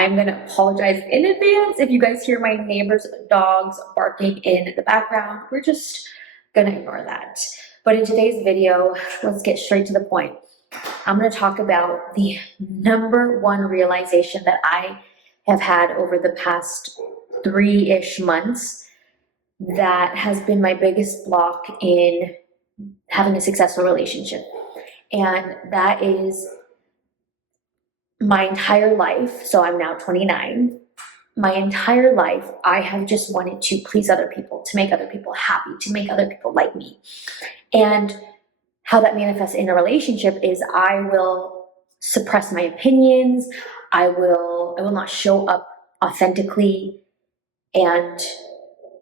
I'm gonna apologize in advance if you guys hear my neighbor's dogs barking in the background. We're just gonna ignore that. But in today's video, let's get straight to the point. I'm gonna talk about the number one realization that I have had over the past 3-ish months that has been my biggest block in having a successful relationship. And that is my entire life, so I'm now 29, my entire life, I have just wanted to please other people, to make other people happy, to make other people like me. And how that manifests in a relationship is I will suppress my opinions, I will not show up authentically and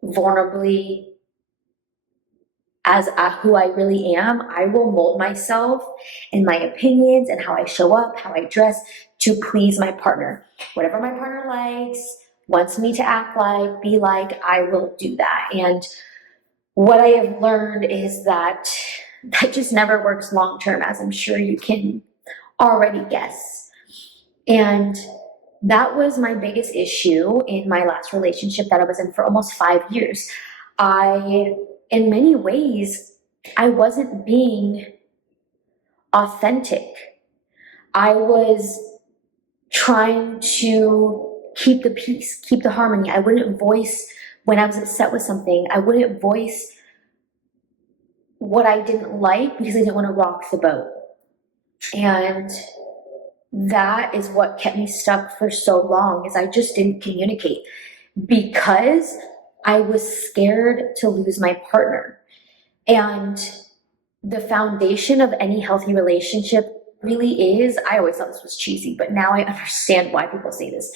vulnerably as who I really am. I will mold myself and my opinions and how I show up, how I dress to please my partner. Whatever my partner likes, wants me to act like, be like, I will do that. And what I have learned is that just never works long term, as I'm sure you can already guess. And that was my biggest issue in my last relationship that I was in for almost 5 years. In many ways, I wasn't being authentic. I was trying to keep the peace, keep the harmony. I wouldn't voice when I was upset with something. I wouldn't voice what I didn't like because I didn't want to rock the boat. And that is what kept me stuck for so long, is I just didn't communicate because I was scared to lose my partner. And the foundation of any healthy relationship really is, I always thought this was cheesy, but now I understand why people say this.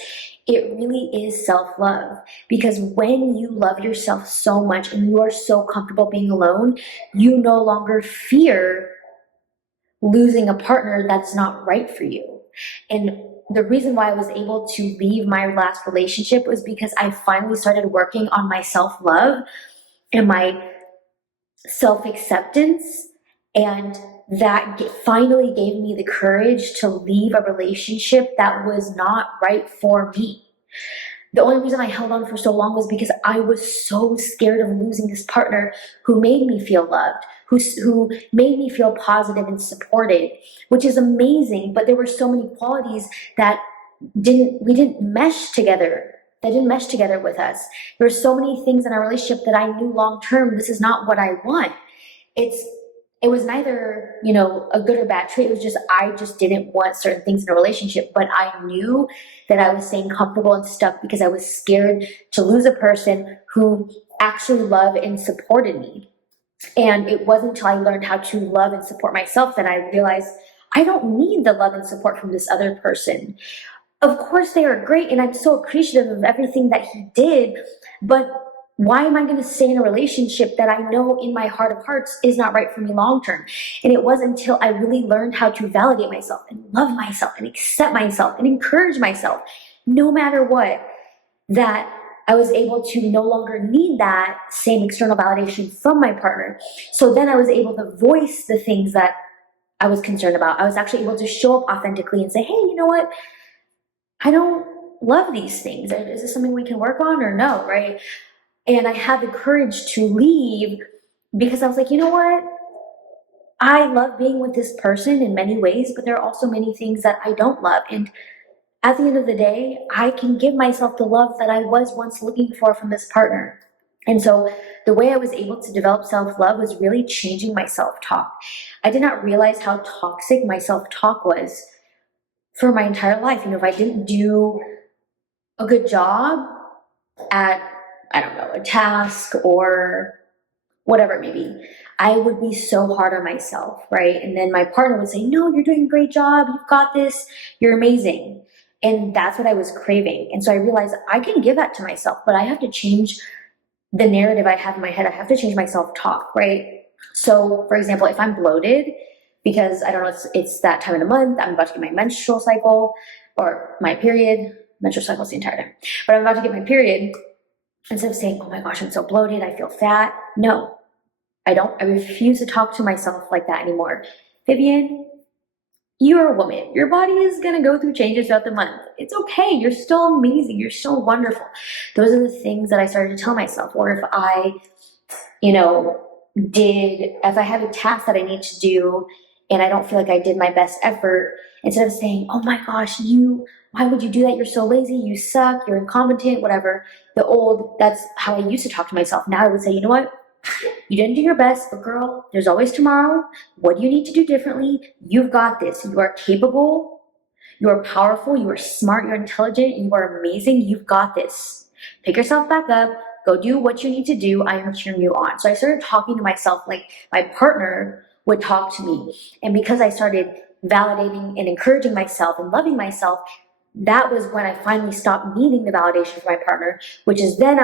It really is self-love, because when you love yourself so much and you are so comfortable being alone, you no longer fear losing a partner that's not right for you. And the reason why I was able to leave my last relationship was because I finally started working on my self-love and my self-acceptance, and that finally gave me the courage to leave a relationship that was not right for me. The only reason I held on for so long was because I was so scared of losing this partner who made me feel loved, who made me feel positive and supported, which is amazing. But there were so many qualities that we didn't mesh together. That didn't mesh together with us. There were so many things in our relationship that I knew long term, this is not what I want. It was neither, a good or bad trait. It was just, I just didn't want certain things in a relationship, but I knew that I was staying comfortable and stuck because I was scared to lose a person who actually loved and supported me. And it wasn't until I learned how to love and support myself that I realized I don't need the love and support from this other person. Of course they are great, and I'm so appreciative of everything that he did, but why am I going to stay in a relationship that I know in my heart of hearts is not right for me long term? And it wasn't until I really learned how to validate myself and love myself and accept myself and encourage myself, no matter what, that I was able to no longer need that same external validation from my partner. So then I was able to voice the things that I was concerned about. I was actually able to show up authentically and say, hey, you know what? I don't love these things. Is this something we can work on or no, right? And I had the courage to leave because I was like, you know what? I love being with this person in many ways, but there are also many things that I don't love. And at the end of the day, I can give myself the love that I was once looking for from this partner. And so the way I was able to develop self-love was really changing my self-talk. I did not realize how toxic my self-talk was for my entire life. If I didn't do a good job at, I don't know, a task or whatever it may be, I would be so hard on myself, right? And then my partner would say, no, you're doing a great job. You've got this. You're amazing. And that's what I was craving. And so I realized I can give that to myself, but I have to change the narrative I have in my head. I have to change my self-talk, right? So for example, if I'm bloated, because I don't know, it's that time of the month, I'm about to get my menstrual cycle or my period. Menstrual cycle is the entire time. But I'm about to get my period. Instead of saying, oh my gosh, I'm so bloated, I feel fat. No, I don't. I refuse to talk to myself like that anymore. Vivian, you're a woman. Your body is going to go through changes throughout the month. It's okay. You're still amazing. You're still wonderful. Those are the things that I started to tell myself. Or if I, you know, if I have a task that I need to do and I don't feel like I did my best effort, instead of saying, oh my gosh, why would you do that? You're so lazy. You suck. You're incompetent, whatever. That's how I used to talk to myself. Now I would say, you know what? You didn't do your best, but girl, there's always tomorrow. What do you need to do differently? You've got this. You are capable. You are powerful. You are smart. You're intelligent. You are amazing. You've got this. Pick yourself back up. Go do what you need to do. I am cheering you on. So I started talking to myself like my partner would talk to me. And because I started validating and encouraging myself and loving myself, that was when I finally stopped needing the validation from my partner, which is then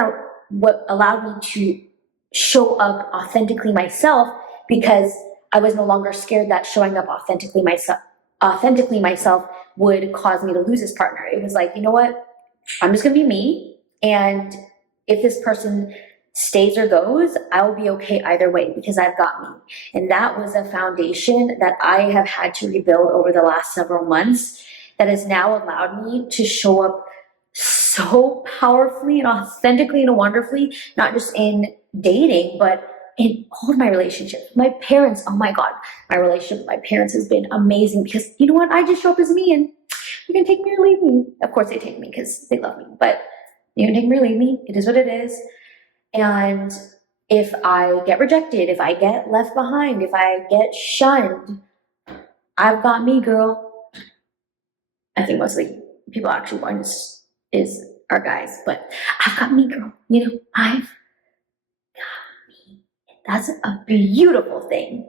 what allowed me to show up authentically myself, because I was no longer scared that showing up authentically myself would cause me to lose this partner. It was like, you know what? I'm just gonna be me, and if this person stays or goes, I'll be okay either way because I've got me. And that was a foundation that I have had to rebuild over the last several months that has now allowed me to show up so powerfully and authentically and wonderfully, not just in dating, but in all of my relationships. My parents, oh my God, my relationship with my parents has been amazing because you know what? I just show up as me and you can take me or leave me. Of course they take me because they love me, but you can take me or leave me. It is what it is. And if I get rejected, if I get left behind, if I get shunned, I've got me, girl. I think mostly people actually want is our guys, but I've got me, girl. You know, I've got me. That's a beautiful thing.